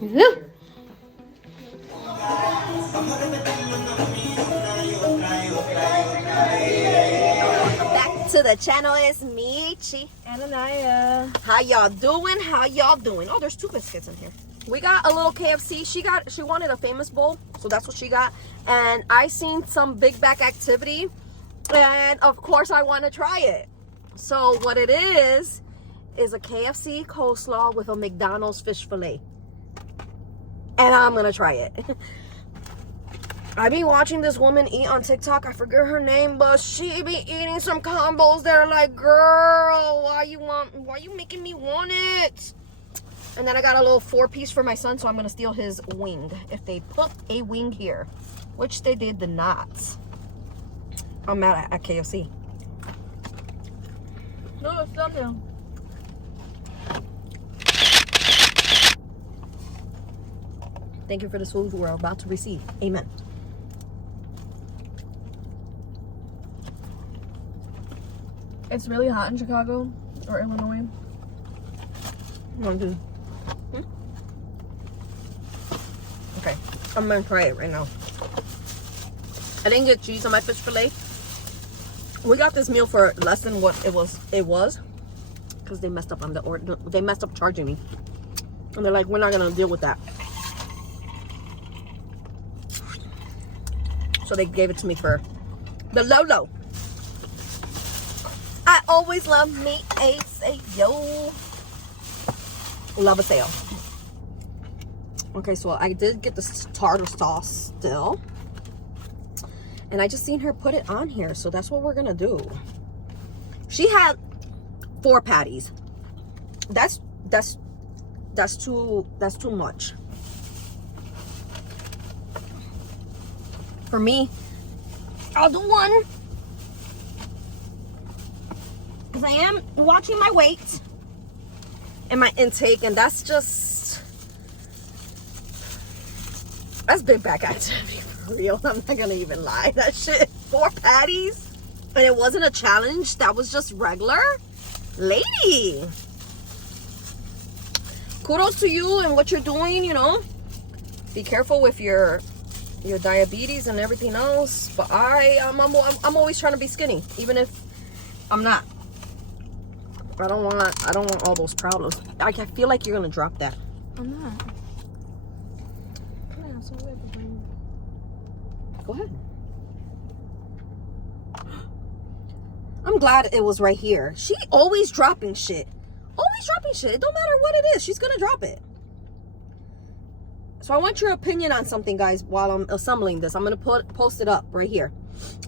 Back to the channel is Meechy and Anaya. How y'all doing? How y'all doing? Oh, there's 2 biscuits in here. We got a little KFC. She wanted a famous bowl, so that's what she got. And I seen some big back activity, and of course I want to try it. So what it is a KFC coleslaw with a McDonald's fish fillet, and I'm gonna try it. I be watching this woman eat on TikTok. I forget her name, but she be eating some combos that are like, girl, why you making me want it? And then I got a little 4-piece for my son, so I'm gonna steal his wing. If they put a wing here, which they did not. I'm mad at KFC. No, it's done now. Thank you for the food we're about to receive. Amen. It's really hot in Chicago or Illinois. Okay, I'm gonna try it right now. I didn't get cheese on my fish fillet. We got this meal for less than what it was because they messed up on the order. They messed up charging me, and they're like, we're not gonna deal with that. So they gave it to me for the low. I always love me a sale. Love a sale. Okay, so I did get the tartar sauce still. And I just seen her put it on here, so that's what we're gonna do. She had 4 patties. That's too much. For me, I'll do 1. Because I am watching my weight and my intake, and that's big back activity for real. I'm not gonna even lie. That shit, 4 patties, and it wasn't a challenge. That was just regular. Lady, kudos to you and what you're doing. You know, be careful with your diabetes and everything else. But I'm always trying to be skinny, even if I'm not. I don't want all those problems. I feel like you're gonna drop that. I'm not. Yeah, so Go ahead. I'm glad it was right here. She always dropping shit. Always dropping shit. It don't matter what it is. She's gonna drop it. So I want your opinion on something, guys, while I'm assembling this. I'm gonna post it up right here.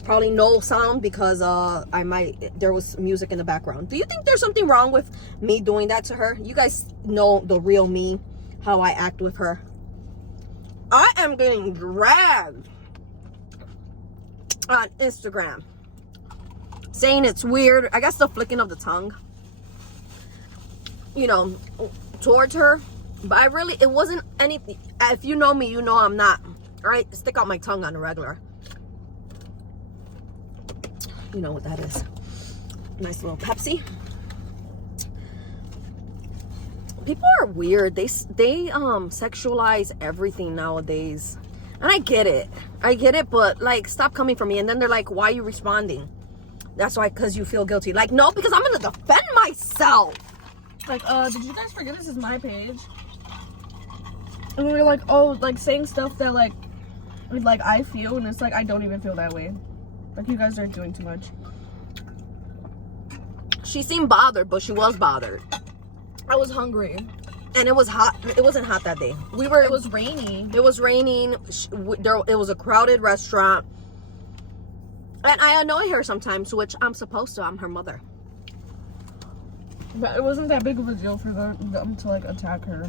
Probably no sound because there was music in the background. Do you think there's something wrong with me doing that to her? You guys know the real me, how I act with her. I am getting dragged on Instagram saying it's weird. I guess the flicking of the tongue, you know, towards her. But it wasn't anything. If you know me, you know I'm not. All right, stick out my tongue on the regular. You know what that is. Nice little Pepsi. People are weird. They sexualize everything nowadays. And I get it, but like, stop coming for me. And then they're like, why are you responding? That's why, because you feel guilty. Like, no, because I'm gonna defend myself. Like, did you guys forget this is my page? And we were like, oh, like saying stuff that like I feel, and it's like I don't even feel that way. Like, you guys are doing too much. She seemed bothered, but she was bothered. I was hungry. And it was hot. It wasn't hot that day. It was rainy. It was raining. It was a crowded restaurant. And I annoy her sometimes, which I'm supposed to. I'm her mother. But it wasn't that big of a deal for them to like attack her.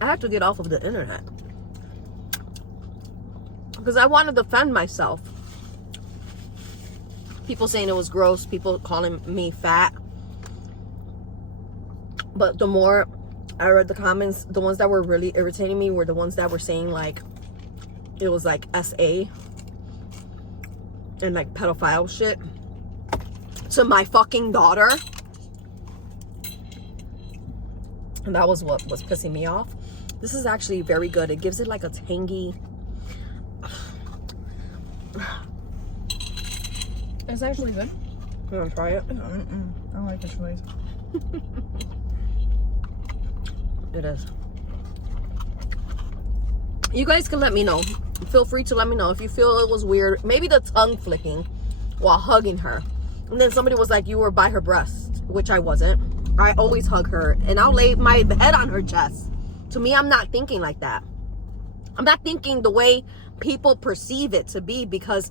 I have to get off of the internet. Because I want to defend myself. People saying it was gross. People calling me fat. But the more I read the comments, the ones that were really irritating me were the ones that were saying like it was like SA and like pedophile shit to my fucking daughter. And that was what was pissing me off. This is actually very good. It gives it like a tangy. It's actually good. You want to try it? I don't like fish fillets. It is. You guys can let me know. Feel free to let me know if you feel it was weird. Maybe the tongue flicking while hugging her. And then somebody was like, you were by her breast, which I wasn't. I always hug her and I'll lay my head on her chest. To me, I'm not thinking like that. I'm not thinking the way people perceive it to be because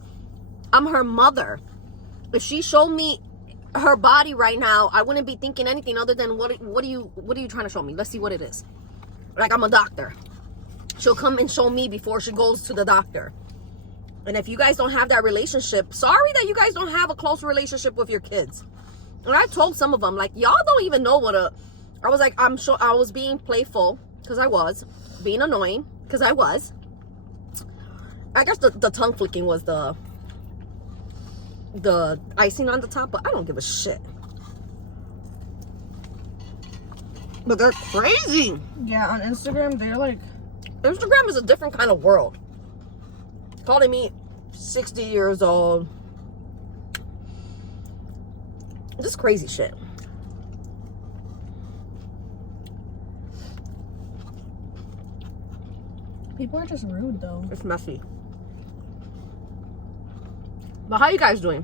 I'm her mother. If she showed me her body right now, I wouldn't be thinking anything other than what are you trying to show me? Let's see what it is. Like I'm a doctor. She'll come and show me before she goes to the doctor. And if you guys don't have that relationship, sorry that you guys don't have a close relationship with your kids. And I told some of them, like, y'all don't even know what I was like, I'm sure I was being playful because I was being annoying because I was. I guess the tongue flicking was the icing on the top, but I don't give a shit. But they're crazy. Yeah, on Instagram, they're like... Instagram is a different kind of world. Calling me 60 years old. This crazy shit. People are just rude, though. It's messy. But how you guys doing?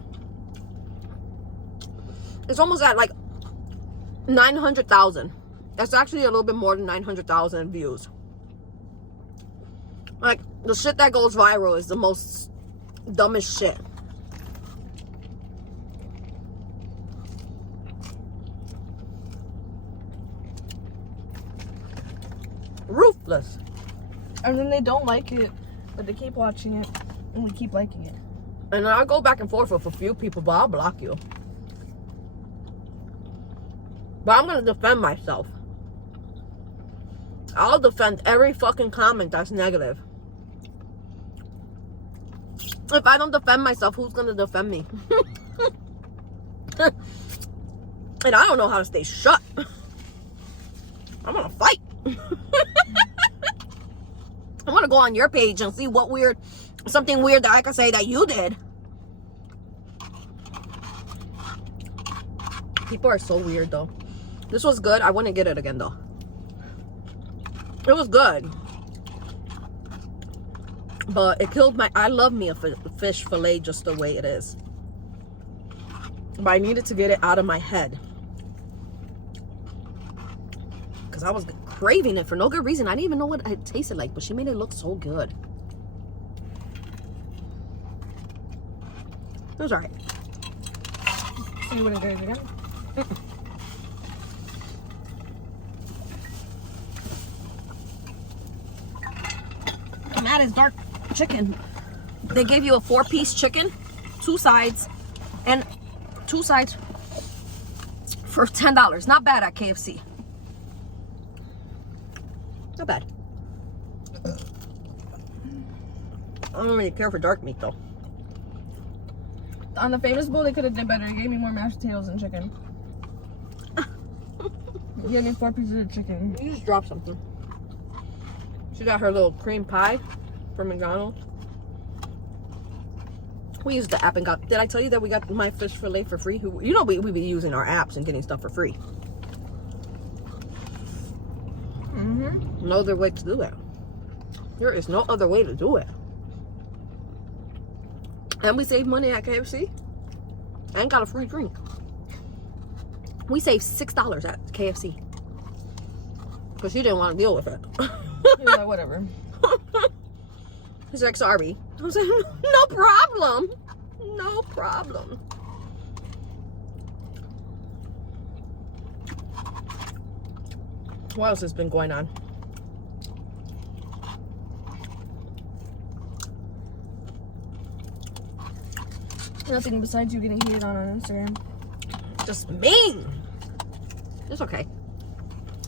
It's almost at like 900,000. That's actually a little bit more than 900,000 views. Like, the shit that goes viral is the most dumbest shit. Ruthless. And then they don't like it, but they keep watching it, and we keep liking it. And I go back and forth with a few people, but I'll block you. But I'm gonna defend myself. I'll defend every fucking comment that's negative. If I don't defend myself, who's gonna defend me? And I don't know how to stay shut. I'm gonna fight. I wanna go on your page and see what something weird that I can say that you did. People are so weird though. This was good. I wouldn't get it again though. It was good. But it killed I love me a fish fillet just the way it is. But I needed to get it out of my head. Because I was craving it for no good reason. I didn't even know what it tasted like. But she made it look so good. It was alright. So you wouldn't get it again? I'm mad as dark chicken. They gave you a 4-piece chicken, 2 sides, and 2 sides for $10. Not bad at KFC. Not bad. I don't really care for dark meat though. On the famous bowl, they could have done better. It gave me more mashed potatoes and chicken. It gave me 4 pieces of chicken. You just dropped something. She got her little cream pie from McDonald's. We used the app and got... Did I tell you that we got my fish fillet for free? You know we be using our apps and getting stuff for free. Mm-hmm. No other way to do it. There is no other way to do it. And we save money at KFC. And got a free drink. We saved $6 at KFC. Because she didn't want to deal with it. He was like, whatever. He's like, sorry. I was like, no problem. No problem. What else has been going on? Nothing besides you getting heated on Instagram. Just mean. It's okay.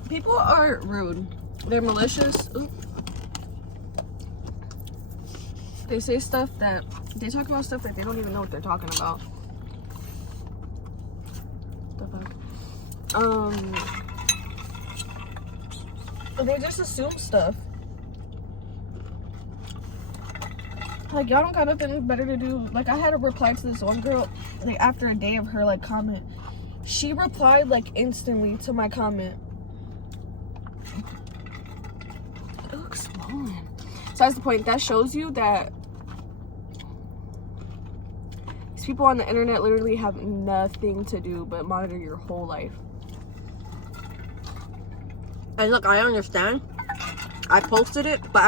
People are rude. They're malicious. Ooh. They say stuff that... They talk about stuff that they don't even know what they're talking about. The fuck? They just assume stuff. Like, y'all don't got nothing better to do. Like, I had to reply to this one girl, like, after a day of her, like, comment. She replied, like, instantly to my comment. It looks swollen. So that's the point. That shows you that these people on the internet literally have nothing to do but monitor your whole life. And look, I understand. I posted it, but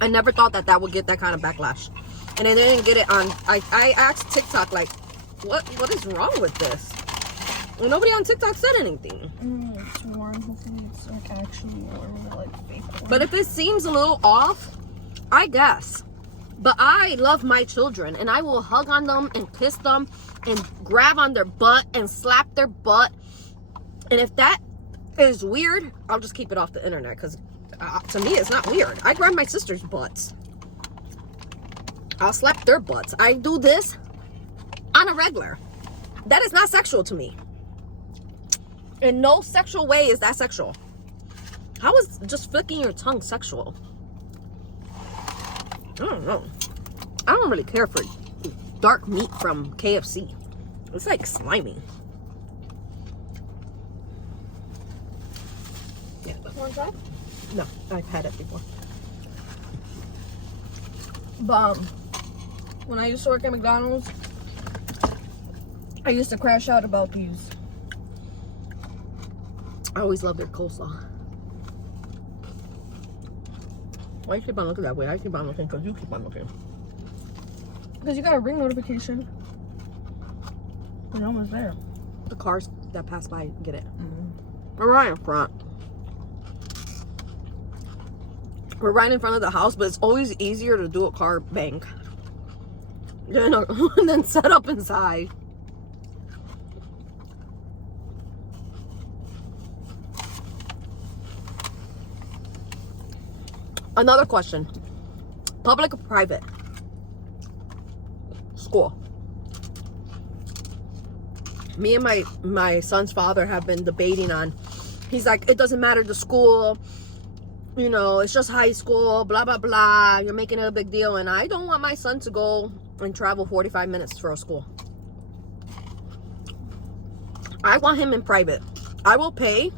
I never thought that would get that kind of backlash. And I didn't get it on, I asked TikTok, like, what is wrong with this? Well, nobody on TikTok said anything. It's warm. Hopefully it's like actually warm, not like fake warm. But if it seems a little off, I guess. But I love my children, and I will hug on them and kiss them and grab on their butt and slap their butt. And if that is weird, I'll just keep it off the internet, because to me it's not weird. I grab my sister's butts. I'll slap their butts. I do this on a regular. That is not sexual to me. In no sexual way is that sexual. How is just flicking your tongue sexual? I don't know. I don't really care for dark meat from KFC. It's like slimy. Yeah. Want to try? No, I've had it before. But when I used to work at McDonald's, I used to crash out about these. I always love their coleslaw. Why you keep on looking that way? I keep on looking because you keep on looking. Because you got a ring notification. We're almost there. The cars that pass by get it. We're right in front. We're right in front of the house, but it's always easier to do a car bank than set up inside. Another question. Public or private? School. Me and my son's father have been debating on, he's like, it doesn't matter the school, you know, it's just high school, blah, blah, blah. You're making it a big deal. And I don't want my son to go and travel 45 minutes for a school. I want him in private. I will pay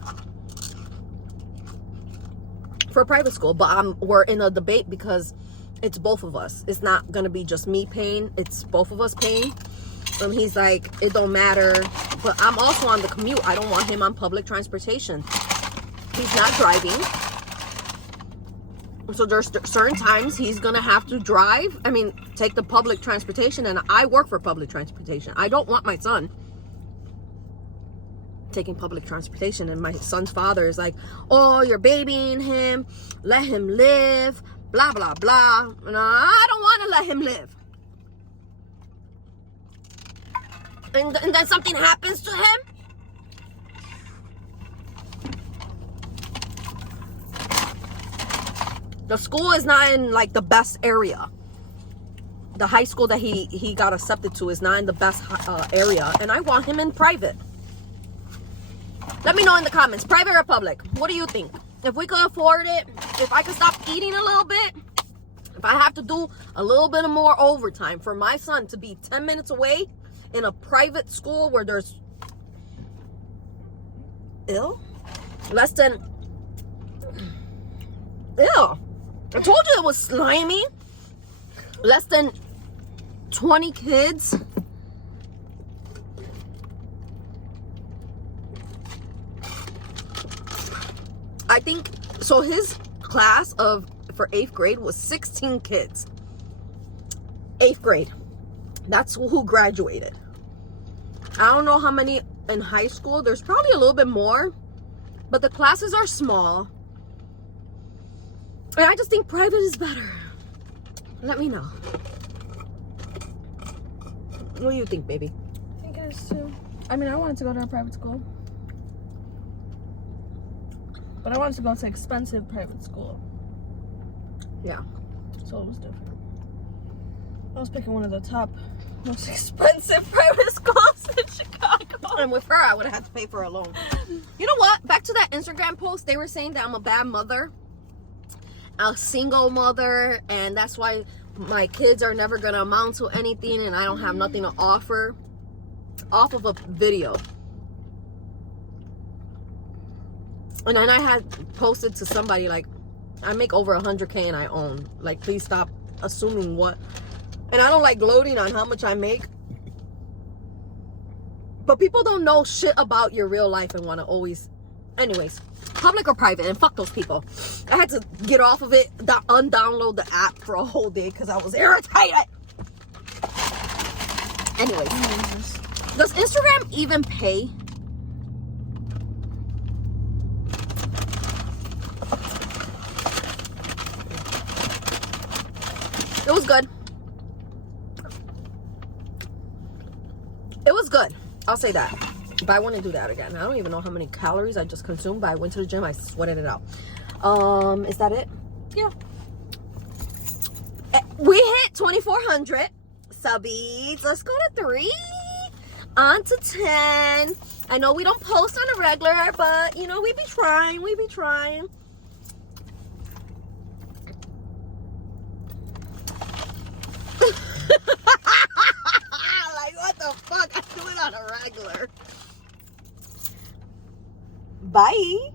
for a private school, but we're in a debate because it's both of us. It's not gonna be just me paying, it's both of us paying. And he's like, it don't matter, but I'm also on the commute. I don't want him on public transportation. He's not driving, so there's certain times he's gonna have to drive, take the public transportation, and I work for public transportation. I don't want my son taking public transportation. And my son's father is like, oh, you're babying him, let him live, blah, blah, blah. And I don't want to let him live. And then something happens to him. The school is not in like the best area. The high school that he got accepted to is not in the best area, and I want him in private. Let me know in the comments, private or public. What do you think? If we could afford it, if I could stop eating a little bit, if I have to do a little bit of more overtime for my son to be 10 minutes away in a private school where there's less than, I told you it was slimy. Less than 20 kids. I think, so his class for 8th grade was 16 kids. 8th grade. That's who graduated. I don't know how many in high school. There's probably a little bit more, but the classes are small. And I just think private is better. Let me know. What do you think, baby? I think it is too. I wanted to go to a private school. But I wanted to go to expensive private school. Yeah. So it was different. I was picking one of the top, most expensive private schools in Chicago. And with her, I would have had to pay for a loan. You know what? Back to that Instagram post, they were saying that I'm a bad mother, a single mother, and that's why my kids are never gonna amount to anything, and I don't have nothing to offer off of a video. And then I had posted to somebody like, I make over 100K and I own. Like, please stop assuming what. And I don't like gloating on how much I make. But people don't know shit about your real life and want to always. Anyways, public or private, and fuck those people. I had to get off of it, undownload the app for a whole day because I was irritated. Anyways, does Instagram even pay? It was good. It was good. I'll say that. But I want to do that again. I don't even know how many calories I just consumed, but I went to the gym. I sweated it out. Is that it? Yeah. We hit 2,400 subbies. Let's go to 3. On to 10. I know we don't post on a regular, but, you know, we be trying. We be trying. Like, what the fuck? I do it on a regular. Bye.